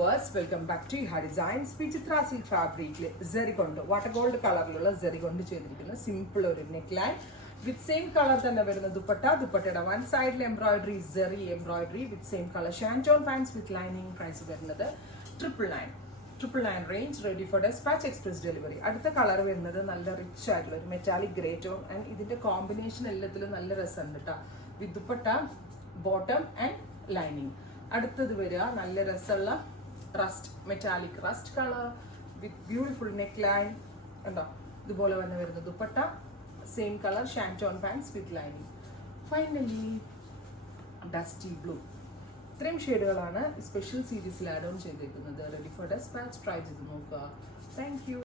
Welcome back to ഹാ designs. വിചിത്ര silk ഫാബ്രിക്കിൽ സെറി കൊണ്ട് വാട്ടർ ഗോൾഡ് കളറിലുള്ള സെറി കൊണ്ട് ചെയ്തിരിക്കുന്ന സിമ്പിൾ ഒരു neck line with same colour തന്നെ വരുന്ന ദുപ്പട്ടയുടെ വൺ സൈഡിൽ embroidery സെറി embroidery with same colour ഷാൻറ്റോൺ pants with lining. Price വരുന്നത് 999 range. Ready for dispatch express delivery. അടുത്ത കളർ വരുന്നത് നല്ല റിച്ച് ആയിട്ടുള്ള ഒരു മെറ്റാലിക് ഗ്രേ ടോൺ ആൻഡ് ഇതിന്റെ കോമ്പിനേഷൻ എല്ലാത്തിലും നല്ല രസമുണ്ട് കേട്ടോ. വിത്ത് ദുപ്പട്ട ബോട്ടം ആൻഡ് ലൈനിങ്. അടുത്തത് വരിക നല്ല രസമുള്ള റസ്റ്റ് മെറ്റാലിക് റസ്റ്റ് കളർ വിത്ത് ബ്യൂട്ടിഫുൾ നെക്ക് ലൈൻ ഉണ്ടോ. ഇതുപോലെ തന്നെ വരുന്ന dupatta same colour ഷാൻറ്റോൺ pants with lining. Finally dusty blue. ഇത്രയും ഷെയ്ഡുകളാണ് സ്പെഷ്യൽ സീരീസിൽ ആഡ് ഓൺ ചെയ്തേക്കുന്നത്. Ready for dispatch. ട്രൈ ചെയ്ത് നോക്കുക. Thank you.